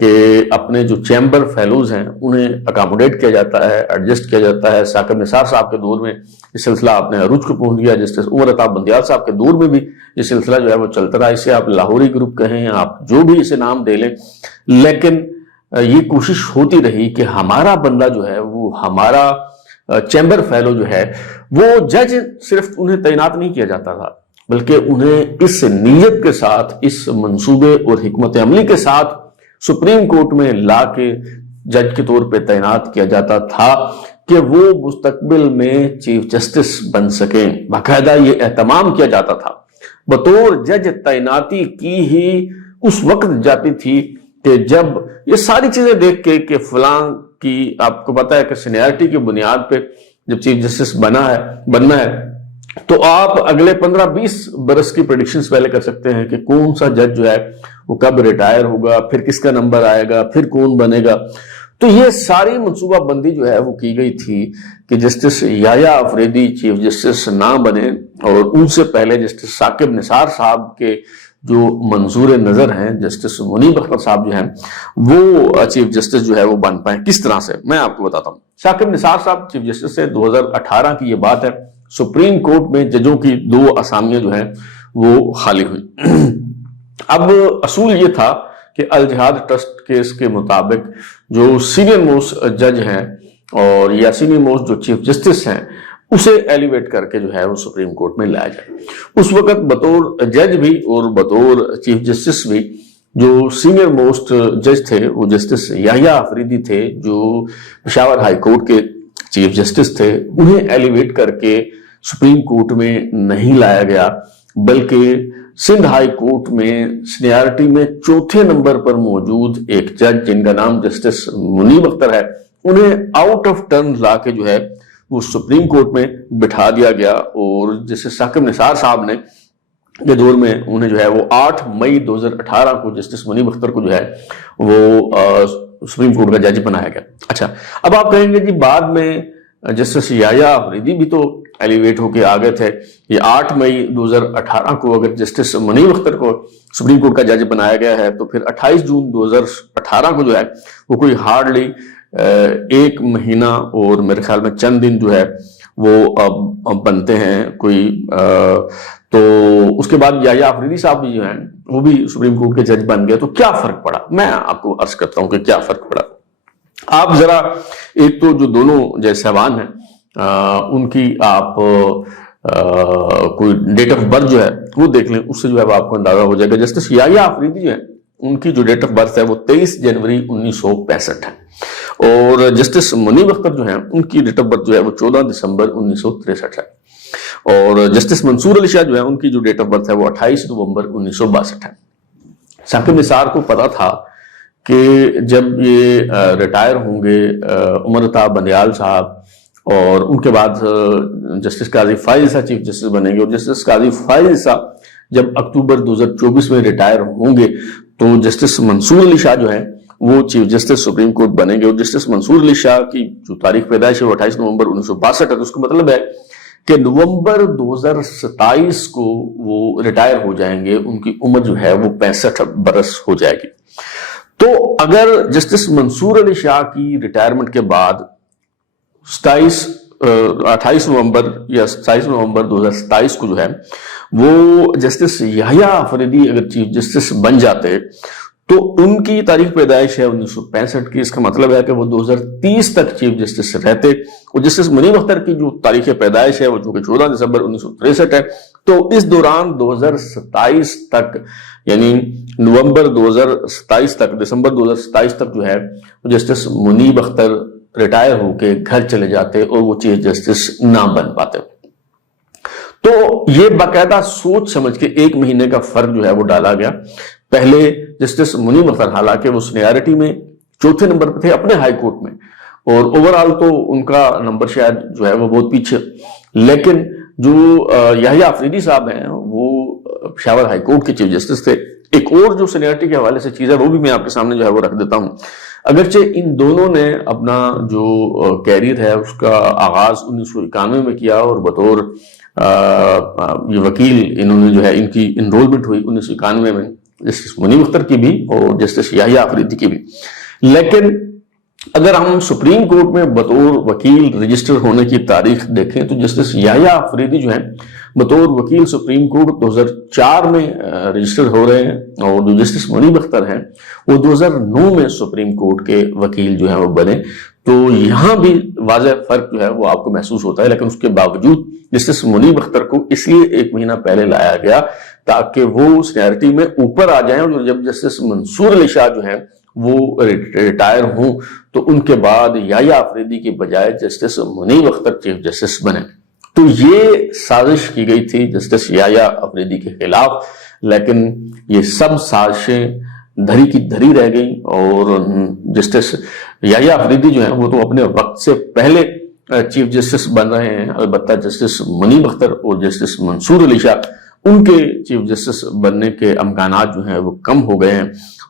کہ اپنے جو چیمبر فیلوز ہیں انہیں اکاموڈیٹ کیا جاتا ہے، ایڈجسٹ کیا جاتا ہے۔ ثاقب نثار صاحب کے دور میں یہ سلسلہ اپنے عروج کو پہنچ گیا، جسٹس عمر عطا بندیال صاحب کے دور میں بھی یہ سلسلہ جو ہے وہ چلتا رہا۔ اسے آپ لاہوری گروپ کہیں، آپ جو بھی اسے نام دے لیں، لیکن یہ کوشش ہوتی رہی کہ ہمارا بندہ جو ہے وہ ہمارا چیمبر فیلو جو ہے وہ جج صرف انہیں تعینات نہیں کیا جاتا تھا، بلکہ انہیں اس نیت کے ساتھ، اس منصوبے اور حکمت عملی کے ساتھ سپریم کورٹ میں لا کے جج کے طور پہ تعینات کیا جاتا تھا کہ وہ مستقبل میں چیف جسٹس بن سکیں۔ باقاعدہ یہ اہتمام کیا جاتا تھا۔ بطور جج تعیناتی کی ہی اس وقت جاتی تھی کہ جب یہ ساری چیزیں دیکھ کے کہ فلاں کی، آپ کو پتا ہے کہ سینیارٹی کی بنیاد پہ جب چیف جسٹس بننا ہے تو آپ اگلے 15-20 برس کی پریڈکشنز پہلے کر سکتے ہیں کہ کون سا جج جو ہے وہ کب ریٹائر ہوگا، پھر کس کا نمبر آئے گا، پھر کون بنے گا۔ تو یہ ساری منصوبہ بندی جو ہے وہ کی گئی تھی کہ جسٹس یحییٰ آفریدی چیف جسٹس نہ بنے، اور ان سے پہلے جسٹس ثاقب نثار صاحب کے جو منظور نظر ہیں، جسٹس منیب اختر صاحب جو ہیں وہ چیف جسٹس جو ہے وہ بن پائیں۔ کس طرح سے میں آپ کو بتاتا ہوں۔ ثاقب نثار صاحب چیف جسٹس سے 2018 کی یہ بات ہے۔ سپریم کورٹ میں ججوں کی 2 اسامیاں جو ہیں وہ خالی ہوئی۔ اب اصول یہ تھا کہ الجہاد ٹرسٹ کیس کے مطابق جو سینئر موسٹ جج ہیں اور یا سینئر موسٹ جو چیف جسٹس ہیں اسے ایلیویٹ کر کے جو ہے وہ سپریم کورٹ میں لایا جائے۔ اس وقت بطور جج بھی اور بطور چیف جسٹس بھی جو سینئر موسٹ جج تھے وہ جسٹس یحییٰ آفریدی تھے، جو پشاور ہائی کورٹ کے چیف جسٹس تھے۔ انہیں ایلیویٹ کر کے سپریم کورٹ میں نہیں لایا گیا، بلکہ سندھ ہائی کورٹ میں سینیارٹی میں 4تھے نمبر پر موجود ایک جج جن کا نام جسٹس منیب اختر ہے، انہیں آؤٹ آف ٹرن لا کے جو ہے وہ سپریم کورٹ میں بٹھا دیا گیا۔ اور جسٹس ثاقب نثار صاحب نے کے دور میں انہیں جو ہے وہ 8 مئی 2018 کو جسٹس منیب اختر کو جو ہے وہ سپریم کورٹ کا جج بنایا گیا۔ اچھا، اب آپ کہیں گے جی بعد میں جسٹس یحییٰ آفریدی بھی تو ایلیویٹ ہو کے آگے تھے، یہ 8 مئی 2018 کو اگر جسٹس منیب اختر کو سپریم کورٹ کا جج بنایا گیا ہے تو پھر 28 جون 2018 کو جو ہے وہ کوئی ہارڈلی 1 مہینہ اور میرے خیال میں چند دن جو ہے وہ بنتے ہیں کوئی۔ تو اس کے بعد یحییٰ آفریدی صاحب بھی جو ہیں وہ بھی سپریم کورٹ کے جج بن گئے۔ تو کیا فرق پڑا؟ میں آپ کو عرض کرتا ہوں کہ کیا فرق پڑا۔ آپ ذرا ایک تو جو دونوں جج صاحبان ہیں ان کی آپ کوئی ڈیٹ آف برتھ جو ہے وہ دیکھ لیں، اس سے جو ہے آپ کو اندازہ ہو جائے گا۔ جسٹس یحییٰ آفریدی جو ہے ان کی جو ڈیٹ آف برتھ ہے وہ 23 جنوری 1965 ہے، اور جسٹس منیب اختر جو ہیں ان کی ڈیٹ آف برتھ جو ہے وہ 14 دسمبر 1963 ہے، اور جسٹس منصور علی شاہ جو ہے ان کی جو ڈیٹ آف برتھ ہے وہ 28 نومبر 1962 ہے۔ ثاقب نثار کو پتا تھا کہ جب یہ ریٹائر ہوں گے عمر عطا بندیال صاحب، اور ان کے بعد جسٹس قاضی فائز عیسیٰ چیف جسٹس بنیں گے، اور جسٹس قاضی فائز عیسیٰ جب اکتوبر 2024 میں ریٹائر ہوں گے تو جسٹس منصور علی شاہ جو ہیں وہ چیف جسٹس سپریم کورٹ بنیں گے۔ اور جسٹس منصور علی شاہ کی جو تاریخ پیدائش ہے وہ 28 نومبر 1962 ہے، تو اس کا مطلب ہے کہ نومبر 2027 کو وہ ریٹائر ہو جائیں گے، ان کی عمر جو ہے وہ 65 برس ہو جائے گی۔ تو اگر جسٹس منصور علی شاہ کی ریٹائرمنٹ کے بعد 28 نومبر یا 27 نومبر 2027 کو جو ہے وہ جسٹس یحییٰ آفریدی اگر چیف جسٹس بن جاتے تو ان کی تاریخ پیدائش ہے 1965 کی، اس کا مطلب ہے کہ وہ 2030 تک چیف جسٹس رہتے۔ اور جسٹس منیب اختر کی جو تاریخ پیدائش ہے وہ چونکہ 14 دسمبر 1963 ہے، تو اس دوران 2027 تک، یعنی نومبر 2027 تک، دسمبر 2027 تک جو ہے جسٹس منیب اختر ریٹائر ہو کے گھر چلے جاتے اور وہ چیف جسٹس نہ بن پاتے۔ تو یہ باقاعدہ سوچ سمجھ کے 1 مہینے کا فرق جو ہے وہ ڈالا گیا۔ پہلے جسٹس منیب اختر حالانکہ وہ سینیارٹی میں 4تھے نمبر پہ تھے اپنے ہائی کورٹ میں، اور اوورآل تو ان کا نمبر شاید جو ہے وہ بہت پیچھے، لیکن جو یحییٰ آفریدی صاحب ہیں وہ پشاور ہائی کورٹ کے چیف جسٹس تھے۔ ایک اور جو سینیارٹی کے حوالے سے چیز ہے وہ بھی میں آپ کے سامنے جو ہے وہ رکھ دیتا ہوں۔ اگرچہ ان دونوں نے اپنا جو کیریئر ہے اس کا آغاز 1991 میں کیا، اور بطور یہ وکیل انہوں نے جو ہے ان کی انرولمنٹ ہوئی 1991 میں، جسٹس منیب اختر کی بھی اور جسٹس یحییٰ آفریدی کی بھی. لیکن اگر ہم سپریم کورٹ میں بطور وکیل رجسٹر ہونے کی تاریخ دیکھیں تو جسٹس یحییٰ آفریدی جو ہیں بطور وکیل سپریم کورٹ 2004 میں رجسٹر ہو رہے ہیں، اور جو جسٹس منیب اختر ہیں وہ 2009 میں سپریم کورٹ کے وکیل جو ہیں وہ بنے. تو یہاں بھی واضح فرق جو ہے وہ آپ کو محسوس ہوتا ہے. لیکن اس کے باوجود جسٹس منیب اختر کو اس لیے 1 مہینہ پہلے لایا گیا تاکہ وہ سینیئرٹی میں اوپر آ جائیں، اور جب جسٹس منصور علی شاہ جو ہیں وہ ریٹائر ہوں تو ان کے بعد یحییٰ آفریدی کی بجائے جسٹس منیب اختر چیف جسٹس بنے. تو یہ سازش کی گئی تھی جسٹس یحییٰ آفریدی کے خلاف، لیکن یہ سب سازشیں دھری کی دھری رہ گئیں، اور جسٹس یحییٰ آفریدی جو ہیں وہ تو اپنے وقت سے پہلے چیف جسٹس بن رہے ہیں. البتہ جسٹس منیب اختر اور جسٹس منصور علی شاہ ان کے چیف جسٹس بننے کے امکانات جو ہیں وہ کم ہو گئے ہیں.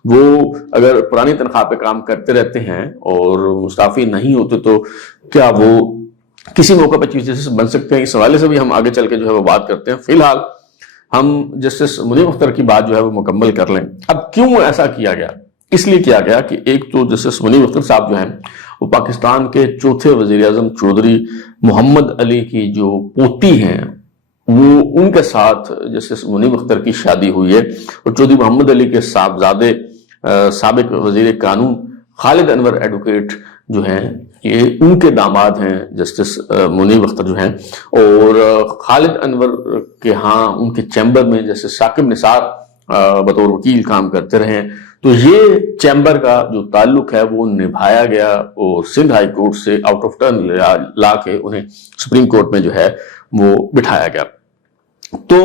وہ اگر پرانی تنخواہ پہ کام کرتے رہتے ہیں اور مستعفی نہیں ہوتے تو کیا وہ کسی موقع پہ چیف جسٹس بن سکتے ہیں؟ اس حوالے سے بھی ہم آگے چل کے جو ہے وہ بات کرتے ہیں. فی الحال ہم جسٹس منیب اختر کی بات جو ہے وہ مکمل کر لیں. اب کیوں ایسا کیا گیا؟ اس لیے کیا گیا کہ ایک تو جسٹس منیب اختر صاحب جو ہیں وہ پاکستان کے چوتھے وزیر اعظم چودھری محمد علی کی جو پوتی ہیں وہ ان کے ساتھ جسٹس منیب اختر کی شادی ہوئی ہے، اور چودھری محمد علی کے صاحبزادے سابق وزیر قانون خالد انور ایڈوکیٹ جو ہیں یہ ان کے داماد ہیں جسٹس منیب اختر جو ہیں. اور خالد انور کے ہاں ان کے چیمبر میں جسٹس ثاقب نثار بطور وکیل کام کرتے رہے ہیں. تو یہ چیمبر کا جو تعلق ہے وہ نبھایا گیا، اور سندھ ہائی کورٹ سے آؤٹ آف ٹرن لا کے انہیں سپریم کورٹ میں جو ہے وہ بٹھایا گیا. تو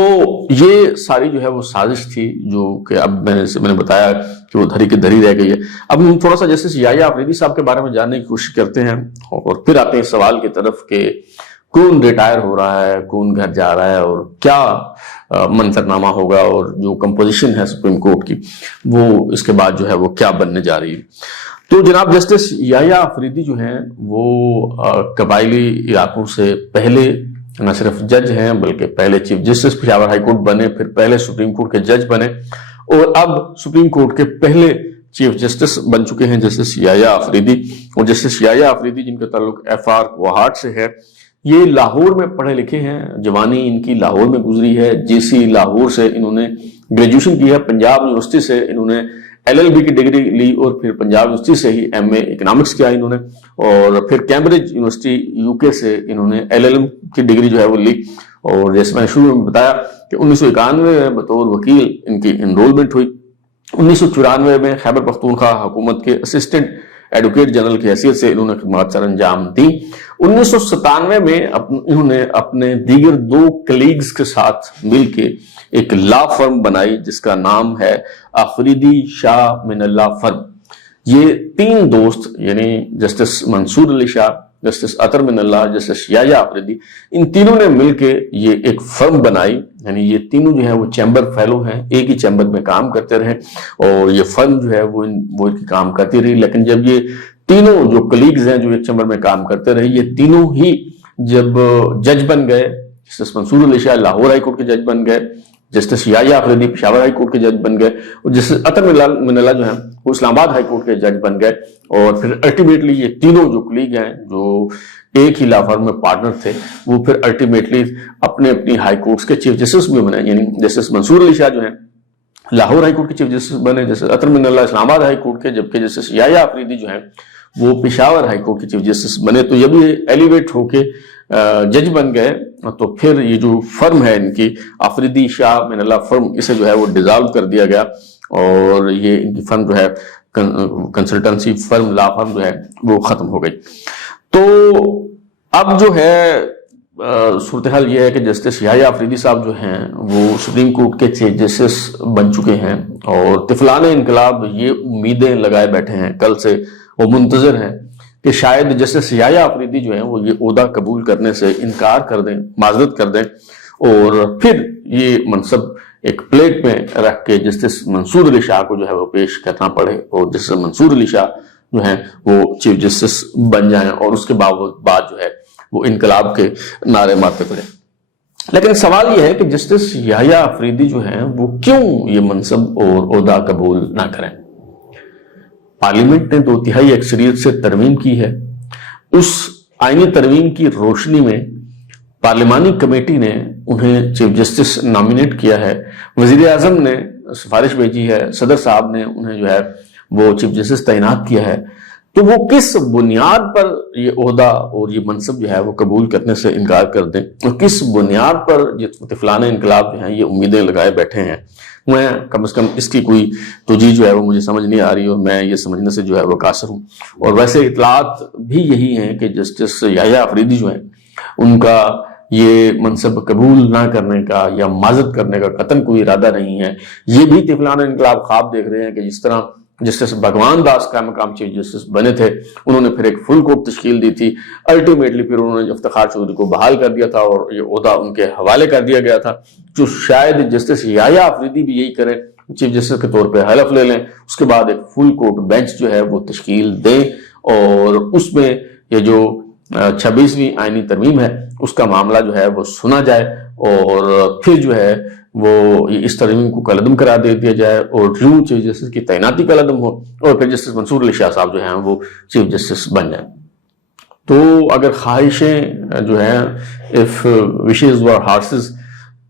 یہ ساری جو ہے وہ سازش تھی جو کہ اب میں نے بتایا کہ وہ دھری کی دھری رہ گئی ہے. اب ہم تھوڑا سا جسٹس یحییٰ آفریدی صاحب کے بارے میں جاننے کی کوشش کرتے ہیں، اور پھر آتے ہیں اس سوال کی طرف کہ کون ریٹائر ہو رہا ہے، کون گھر جا رہا ہے، اور کیا منظرنامہ ہوگا، اور جو کمپوزیشن ہے سپریم کورٹ کی وہ اس کے بعد جو ہے وہ کیا بننے جا رہی ہے. تو جناب جسٹس یحییٰ آفریدی جو ہیں وہ قبائلی علاقوں سے پہلے نہ صرف جج ہیں بلکہ پہلے chief justice Peshawar high court بنے، پھر پہلے سپریم کورٹ کے جج بنے، اور اب سپریم کورٹ کے پہلے چیف جسٹس بن چکے ہیں جسٹس یحییٰ آفریدی. اور جسٹس یحییٰ آفریدی جن کا تعلق FR کوہاٹ سے ہے، یہ لاہور میں پڑھے لکھے ہیں، جوانی ان کی لاہور میں گزری ہے. GC لاہور سے انہوں نے گریجویشن کی ہے، پنجاب یونیورسٹی سے انہوں نے LLB کی ڈگری لی، اور پھر پنجاب یونیورسٹی سے ہی MA اکنامکس کیا انہوں نے، اور پھر کیمبرج یونیورسٹی UK سے انہوں نے LLM کی ڈگری جو ہے وہ لی. اور جیسے میں نے شروع میں بتایا کہ 1991 میں بطور وکیل ان کی انرولمنٹ ہوئی. 1994 میں خیبر پختونخوا حکومت کے اسسٹنٹ ایڈوکیٹ جنرل کی حیثیت سے انہوں نے خدمات سر انجام دی. 1997 میں انہوں نے اپنے دیگر 2 کلیگز کے ساتھ مل کے ایک لا فرم بنائی جس کا نام ہے آفریدی شاہ من اللہ فرم. یہ 3 دوست یعنی جسٹس منصور علی شاہ، جسٹس اطہر من اللہ، جسٹس یحییٰ آفریدی، ان تینوں نے مل کے یہ ایک فرم بنائی. یعنی یہ تینوں جو ہیں وہ چیمبر فیلو ہیں، ایک ہی چیمبر میں کام کرتے رہے، اور یہ فرم جو ہے وہ ان کی کام کرتی رہی. لیکن جب یہ تینوں جو کلیگز ہیں جو ایک چیمبر میں کام کرتے رہے، یہ تینوں ہی جب جج بن گئے، جسٹس منصور علی شاہ لاہور ہائی کورٹ کے جج بن گئے، جسٹس یحییٰ آفریدی پشاور ہائی کورٹ کے جج بن گئے، اور جسٹس اطہر من اللہ جو ہیں وہ اسلام آباد ہائی کورٹ کے جج بن گئے. اور پھر الٹیمیٹلی یہ تینوں جو کلیگ ہیں جو ایک ہی لا فرم میں پارٹنر تھے، وہ پھر الٹیمیٹلی اپنی ہائی کورٹس کے چیف جسٹس بھی بنے. یعنی جسٹس منصور علی شاہ جو ہیں لاہور ہائی کورٹ کے چیف جسٹس بنے، جسٹس اطہر من اللہ اسلام آباد ہائی کورٹ کے، جبکہ جسٹس یحییٰ آفریدی جو ہیں وہ پشاور ہائی کورٹ کے چیف جسٹس بنے. تو جب یہ ایلیویٹ ہو کے جج بن گئے تو پھر یہ جو فرم ہے ان کی آفریدی شاہ من اللہ فرم، اسے جو ہے وہ ڈیزالو کر دیا گیا، اور یہ ان کی فرم جو ہے کنسلٹنسی فرم، لا فرم جو ہے وہ ختم ہو گئی. تو اب جو ہے صورتحال یہ ہے کہ جسٹس یحییٰ آفریدی صاحب جو ہیں وہ سپریم کورٹ کے چیف جسٹس بن چکے ہیں، اور طفلان انقلاب یہ امیدیں لگائے بیٹھے ہیں، کل سے وہ منتظر ہیں کہ شاید جسٹس یحییٰ آفریدی جو ہیں وہ یہ عہدہ قبول کرنے سے انکار کر دیں، معذرت کر دیں، اور پھر یہ منصب ایک پلیٹ میں رکھ کے جسٹس منصور علی شاہ کو جو ہے وہ پیش کرنا پڑے، اور جسٹس منصور علی شاہ جو ہیں وہ چیف جسٹس بن جائیں، اور اس کے بعد جو ہے وہ انقلاب کے نعرے مارتے پڑے. لیکن سوال یہ ہے کہ جسٹس یحییٰ آفریدی جو ہیں وہ کیوں یہ منصب اور عہدہ قبول نہ کریں؟ پارلیمنٹ نے 2/3 اکثریت سے ترمیم کی ہے. اس آئینی ترمیم کی روشنی میں پارلیمانی کمیٹی نے انہیں چیف جسٹس نامینیٹ کیا ہے. وزیر اعظم نے سفارش بھیجی ہے, صدر صاحب نے انہیں جو ہے وہ چیف جسٹس تعینات کیا ہے. تو وہ کس بنیاد پر یہ عہدہ اور یہ منصب جو ہے وہ قبول کرنے سے انکار کر دیں, اور کس بنیاد پر یہ طفلان انقلاب جو ہیں یہ امیدیں لگائے بیٹھے ہیں؟ میں کم از کم اس کی کوئی توجیہ جو ہے وہ مجھے سمجھ نہیں آ رہی, اور میں یہ سمجھنے سے جو ہے وہ قاصر ہوں. اور ویسے اطلاعات بھی یہی ہیں کہ جسٹس یحییٰ آفریدی جو ہیں ان کا یہ منصب قبول نہ کرنے کا یا معذرت کرنے کا قطعاً کوئی ارادہ نہیں ہے. یہ بھی طفلان انقلاب خواب دیکھ رہے ہیں کہ جس طرح جسٹس بھگوان داس کا مقام چیف جسٹس بنے تھے, انہوں نے پھر ایک فل کورٹ تشکیل دی تھی, الٹیمیٹلی پھر انہوں نے افتخار چودھری کو بحال کر دیا تھا اور یہ عہدہ ان کے حوالے کر دیا گیا تھا. جو شاید جسٹس یحییٰ آفریدی بھی یہی کریں, چیف جسٹس کے طور پہ حلف لے لیں, اس کے بعد ایک فل کورٹ بینچ جو ہے وہ تشکیل دیں, اور اس میں یہ جو 26ویں آئینی ترمیم ہے اس کا معاملہ جو ہے وہ سنا جائے, اور پھر جو ہے وہ اس ترمیم کو کالعدم قرار دے دیا جائے, اور یوں چیف جسٹس کی تعیناتی کالعدم ہو, اور پھر جسٹس منصور علی شاہ صاحب جو ہیں وہ چیف جسٹس بن جائیں. تو اگر خواہشیں جو ہیں if wishes were horses,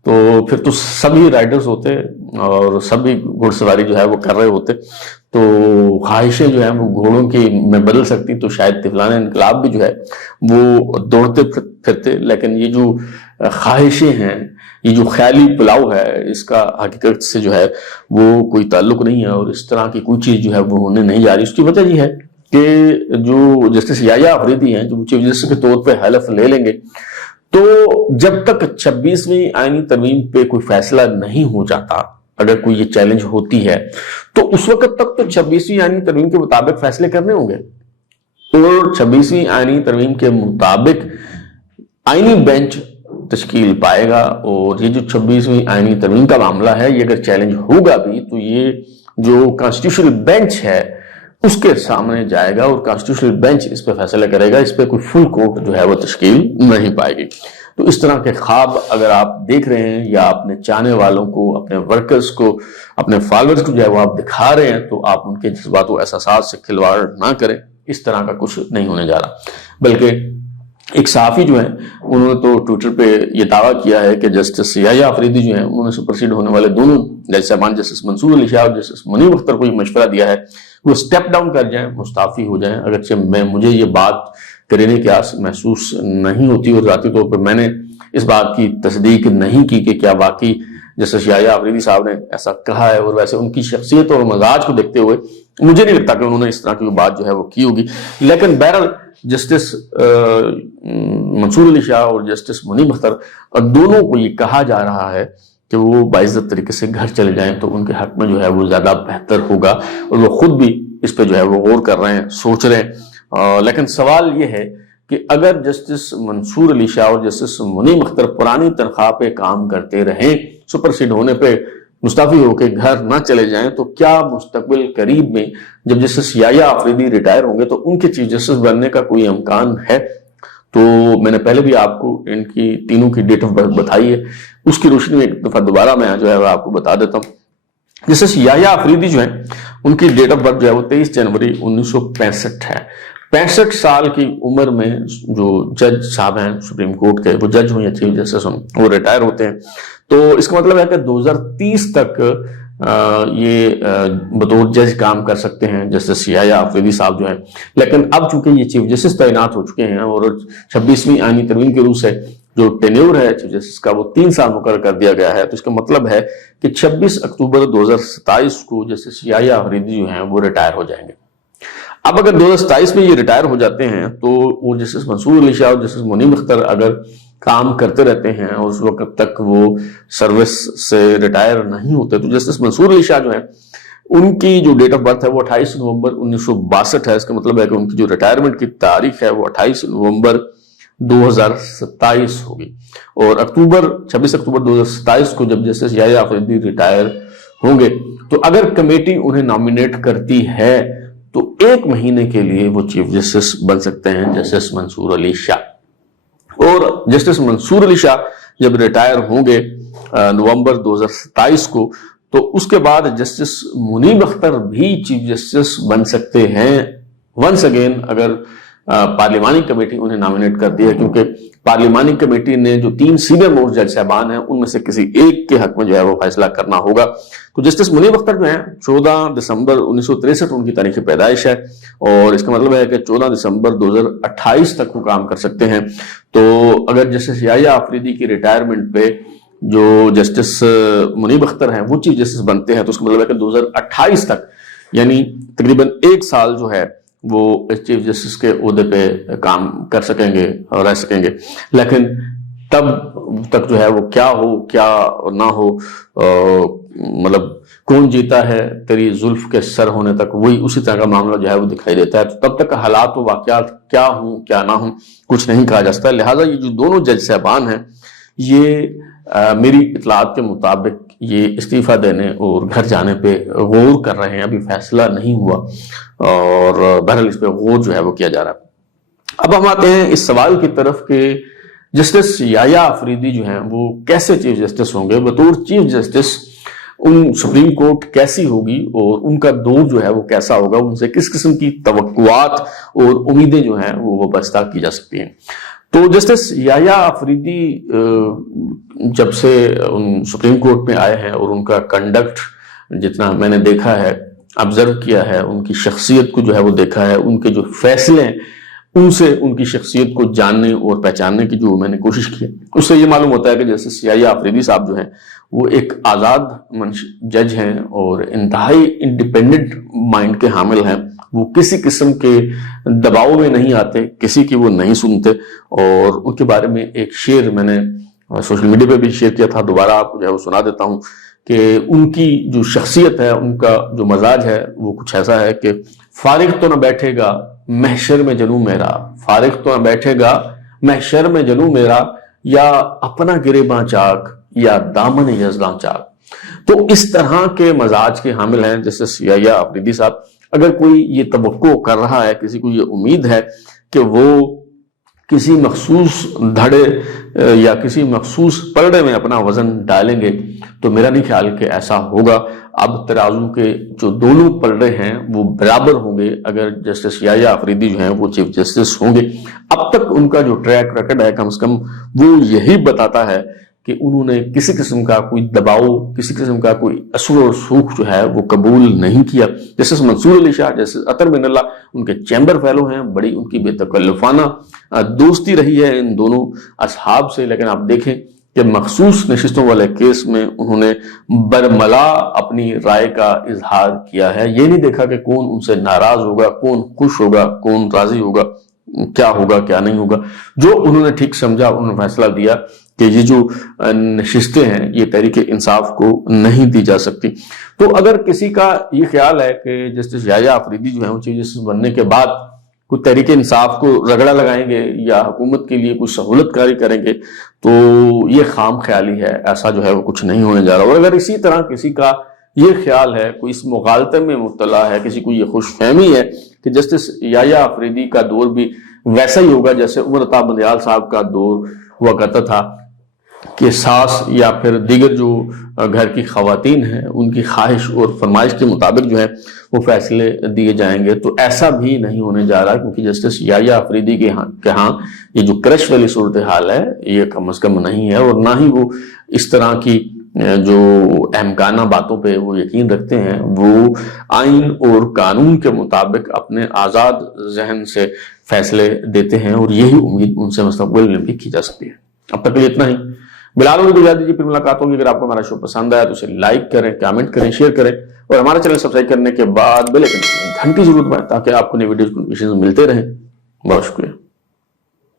تو پھر تو سبھی رائڈرز ہوتے اور سبھی گھڑ سواری جو ہے وہ کر رہے ہوتے, تو خواہشیں جو ہیں وہ گھوڑوں کی میں بدل سکتی, تو شاید طفلان انقلاب بھی جو ہے وہ دوڑتے پھرتے. لیکن یہ جو خواہشیں ہیں, یہ جو خیالی پلاؤ ہے, اس کا حقیقت سے جو ہے وہ کوئی تعلق نہیں ہے, اور اس طرح کی کوئی چیز جو ہے وہ ہونے نہیں جا رہی. اس کی وجہ یہ ہے کہ جو جسٹس یحییٰ آفریدی ہیں جو چیف جسٹس کے طور پہ حلف لے لیں گے, تو جب تک 26ویں آئینی ترمیم پہ کوئی فیصلہ نہیں ہو جاتا, اگر کوئی یہ چیلنج ہوتی ہے, تو اس وقت تک تو 26ویں آئینی ترمیم کے مطابق فیصلے کرنے ہوں گے, اور 26ویں آئینی ترمیم کے مطابق آئینی بینچ تشکیل پائے گا. اور یہ جو 26ویں آئینی ترمیم کا معاملہ ہے, یہ اگر چیلنج ہوگا بھی تو یہ جو کانسٹیٹیوشنل بینچ ہے اس کے سامنے جائے گا, اور کانسٹیٹیوشنل بینچ اس پہ فیصلہ کرے گا. اس پہ کوئی فل کورٹ جو ہے وہ تشکیل نہیں پائے گی. تو اس طرح کے خواب اگر آپ دیکھ رہے ہیں, یا اپنے چاہنے والوں کو, اپنے ورکرز کو, اپنے فالوورز کو جو ہے وہ آپ دکھا رہے ہیں, تو آپ ان کے جذبات و احساسات سے کھلواڑ نہ کریں. اس طرح کا کچھ نہیں ہونے جا رہا. بلکہ ایک صحافی جو ہیں انہوں نے تو ٹویٹر پہ یہ دعویٰ کیا ہے کہ جسٹس یحییٰ آفریدی جو ہیں انہوں نے سپرسیڈ ہونے والے دونوں جج صاحبان, جسٹس منصور علی شاہ اور جسٹس منیب اختر کو یہ مشورہ دیا ہے وہ سٹیپ ڈاؤن کر جائیں, مستعفی ہو جائیں. اگرچہ مجھے یہ بات کرنے کی آس محسوس نہیں ہوتی, اور ذاتی طور پر میں نے اس بات کی تصدیق نہیں کی کہ کیا واقعی جسٹس یحییٰ آفریدی صاحب نے ایسا کہا ہے. اور ویسے ان کی شخصیت اور مزاج کو دیکھتے ہوئے مجھے نہیں لگتا کہ انہوں نے اس طرح کی بات جو ہے وہ کی ہوگی. لیکن بہرحال جسٹس منصور علی شاہ اور جسٹس منیب اختر دونوں کو یہ کہا جا رہا ہے کہ وہ باعزت طریقے سے گھر چلے جائیں, تو ان کے حق میں جو ہے وہ زیادہ بہتر ہوگا, اور وہ خود بھی اس پہ جو ہے وہ غور کر رہے ہیں, سوچ رہے ہیں. لیکن سوال یہ ہے کہ اگر جسٹس منصور علی شاہ اور جسٹس منیب اختر پرانی تنخواہ پہ کام کرتے رہیں, سپرسیڈ ہونے پہ مستعفی ہو کے گھر نہ چلے جائیں, تو کیا مستقبل قریب میں جب جسٹس یحییٰ آفریدی ریٹائر ہوں گے تو ان کے چیف جسٹس بننے کا کوئی امکان ہے؟ تو میں نے پہلے بھی آپ کو ان کی تینوں کی ڈیٹ آف برتھ بتائی ہے, اس کی روشنی میں ایک دفعہ دوبارہ میں جو ہے وہ آپ کو بتا دیتا ہوں. جسٹس یحییٰ آفریدی جو ہیں ان کی ڈیٹ آف برتھ جو ہے وہ 23 جنوری 1965 ہے. 65 سال کی عمر میں جو جج صاحب ہیں سپریم کورٹ کے, وہ جج ہوں یا چیف جسٹس ہوں, وہ ریٹائر ہوتے ہیں. تو اس کا مطلب ہے کہ 2030 تک یہ بطور جج کام کر سکتے ہیں جسٹس یحییٰ آفریدی صاحب جو ہیں. لیکن اب چونکہ یہ چیف جسٹس تعینات ہو چکے ہیں, اور 26ویں آئینی ترمیم کے روح سے جو ٹینیور ہے چیف جسٹس کا وہ 3 سال مقرر کر دیا گیا ہے, تو اس کا مطلب ہے کہ 26 اکتوبر 2027 کو جسٹس یحییٰ آفریدی جو ہیں وہ ریٹائر ہو جائیں گے. اب اگر 2027 میں یہ ریٹائر ہو جاتے ہیں تو وہ جسٹس منصور علی شاہ اور جسٹس منیب اختر اگر کام کرتے رہتے ہیں اور اس وقت تک وہ سروس سے ریٹائر نہیں ہوتے, تو جسٹس منصور علی شاہ جو ہیں ان کی جو ڈیٹ آف برتھ ہے وہ 28 نومبر 1962 ہے. اس کا مطلب ہے کہ ان کی جو ریٹائرمنٹ کی تاریخ ہے وہ 28 نومبر 2027 ہوگی. اور 26 اکتوبر 2027 کو جب جسٹس یحییٰ آفریدی ریٹائر ہوں گے, تو اگر کمیٹی انہیں نامینیٹ کرتی ہے تو 1 مہینے کے لیے وہ چیف جسٹس بن سکتے ہیں جسٹس منصور علی شاہ. اور جسٹس منصور علی شاہ جب ریٹائر ہوں گے نومبر 2027 کو، تو اس کے بعد جسٹس منیب اختر بھی چیف جسٹس بن سکتے ہیں ونس اگین، اگر پارلیمانی کمیٹی انہیں نامنیٹ کر دی ہے، کیونکہ پارلیمانی کمیٹی نے جو 3 سینئر موسٹ جج صاحبان ہیں ان میں سے کسی ایک کے حق میں جو ہے وہ فیصلہ کرنا ہوگا۔ تو جسٹس منیب اختر جو ہیں 14 دسمبر 1963 ان کی تاریخ پیدائش ہے، اور اس کا مطلب ہے کہ 14 دسمبر 2028 تک وہ کام کر سکتے ہیں۔ تو اگر جسٹس یحییٰ آفریدی کی ریٹائرمنٹ پہ جو جسٹس منیب اختر ہیں وہ چیف جسٹس بنتے ہیں، تو اس کا مطلب ہے کہ 2028 تک، یعنی تقریباً 1 سال جو ہے وہ چیف جسٹس کے عہدے پہ کام کر سکیں گے اور رہ سکیں گے۔ لیکن تب تک جو ہے وہ کیا ہو کیا نہ ہو، مطلب کون جیتا ہے تیری زلف کے سر ہونے تک، وہی اسی طرح کا معاملہ جو ہے وہ دکھائی دیتا ہے۔ تو تب تک حالات و واقعات کیا ہوں کیا نہ ہوں کچھ نہیں کہا جا سکتا۔ لہٰذا یہ جو دونوں جج صاحبان ہیں یہ میری اطلاعات کے مطابق یہ استعفیٰ دینے اور گھر جانے پہ غور کر رہے ہیں، ابھی فیصلہ نہیں ہوا، اور بہرحال اس پہ غور جو ہے وہ کیا جا رہا ہے۔ اب ہم آتے ہیں اس سوال کی طرف کہ جسٹس یحییٰ آفریدی جو ہیں وہ کیسے چیف جسٹس ہوں گے، بطور chief justice in supreme court کیسی ہوگی اور ان کا دور جو ہے وہ کیسا ہوگا، ان سے کس قسم کی توقعات اور امیدیں جو ہیں وہ وابستہ کی جا سکتی ہیں۔ تو جسٹس یحییٰ آفریدی جب سے ان سپریم کورٹ میں آئے ہیں اور ان کا کنڈکٹ جتنا میں نے دیکھا ہے، آبزرو کیا ہے، ان کی شخصیت کو جو ہے وہ دیکھا ہے، ان کے جو فیصلے ہیں ان سے ان کی شخصیت کو جاننے اور پہچاننے کی جو میں نے کوشش کی، اس سے یہ معلوم ہوتا ہے کہ جسٹس یحییٰ آفریدی صاحب جو ہیں وہ ایک آزاد جج ہیں اور انتہائی انڈیپینڈنٹ مائنڈ کے حامل ہیں۔ وہ کسی قسم کے دباؤ میں نہیں آتے، کسی کی وہ نہیں سنتے، اور ان کے بارے میں ایک شعر میں نے سوشل میڈیا پہ بھی شیئر کیا تھا، دوبارہ آپ کو جو ہے وہ سنا دیتا ہوں کہ ان کی جو شخصیت ہے، ان کا جو مزاج ہے وہ کچھ ایسا ہے کہ فارغ تو نہ بیٹھے گا محشر میں جنوں میرا، فارغ تو نہ بیٹھے گا محشر میں جنوں میرا، یا اپنا گریباں چاک یا دامن یزداں چاک۔ تو اس طرح کے مزاج کے حامل ہیں جسٹس یحییٰ آفریدی صاحب۔ اگر کوئی یہ توقع کر رہا ہے، کسی کو یہ امید ہے کہ وہ کسی مخصوص دھڑے یا کسی مخصوص پلڑے میں اپنا وزن ڈالیں گے، تو میرا نہیں خیال کہ ایسا ہوگا۔ اب ترازو کے جو دونوں پلڑے ہیں وہ برابر ہوں گے اگر جسٹس یحییٰ آفریدی جو ہیں وہ چیف جسٹس ہوں گے۔ اب تک ان کا جو ٹریک ریکارڈ ہے کم سے کم وہ یہی بتاتا ہے کہ انہوں نے کسی قسم کا کوئی دباؤ، کسی قسم کا کوئی اثر و رسوخ جو ہے وہ قبول نہیں کیا۔ جسٹس منصور علی شاہ، جسٹس اطہر من اللہ ان کے چیمبر فیلو ہیں، بڑی ان کی بے تکلفانہ دوستی رہی ہے ان دونوں اصحاب سے، لیکن آپ دیکھیں کہ مخصوص نشستوں والے کیس میں انہوں نے برملا اپنی رائے کا اظہار کیا ہے۔ یہ نہیں دیکھا کہ کون ان سے ناراض ہوگا، کون خوش ہوگا، کون راضی ہوگا، کیا ہوگا کیا نہیں ہوگا۔ جو انہوں نے ٹھیک سمجھا انہوں نے فیصلہ دیا کہ یہ جو نشستیں ہیں یہ تحریک انصاف کو نہیں دی جا سکتی۔ تو اگر کسی کا یہ خیال ہے کہ جسٹس یحییٰ آفریدی جو ہیں وہ چیف جسٹس بننے کے بعد کوئی تحریک انصاف کو رگڑا لگائیں گے یا حکومت کے لیے کوئی سہولت کاری کریں گے، تو یہ خام خیالی ہے، ایسا جو ہے وہ کچھ نہیں ہونے جا رہا۔ اور اگر اسی طرح کسی کا یہ خیال ہے، کوئی اس مغالطے میں مبتلا ہے، کسی کو یہ خوش فہمی ہے کہ جسٹس یحییٰ آفریدی کا دور بھی ویسا ہی ہوگا جیسے عمر عطا بندیال صاحب کا دور ہوا کرتا تھا، کہ ساس یا پھر دیگر جو گھر کی خواتین ہیں ان کی خواہش اور فرمائش کے مطابق جو ہے وہ فیصلے دیے جائیں گے، تو ایسا بھی نہیں ہونے جا رہا، کیونکہ جسٹس یحییٰ آفریدی کے ہاں یہ جو کرش والی صورتحال ہے یہ کم از کم نہیں ہے، اور نہ ہی وہ اس طرح کی جو احمقانہ باتوں پہ وہ یقین رکھتے ہیں۔ وہ آئین اور قانون کے مطابق اپنے آزاد ذہن سے فیصلے دیتے ہیں، اور یہی امید ان سے مستقبل میں بھی کی جا سکتی ہے۔ اب تک یہ اتنا ہی۔ بلال کو اجازت دیجیے، پھر ملاقات ہوگی۔ اگر آپ کو ہمارا شو پسند آیا تو اسے لائک کریں، کامنٹ کریں، شیئر کریں، اور ہمارا چینل سبسکرائب کرنے کے بعد بیل آئکن گھنٹی ضرور دبائیں تاکہ آپ کو نئی ویڈیوز کی نوٹیفکیشن ملتے رہیں۔ بہت شکریہ۔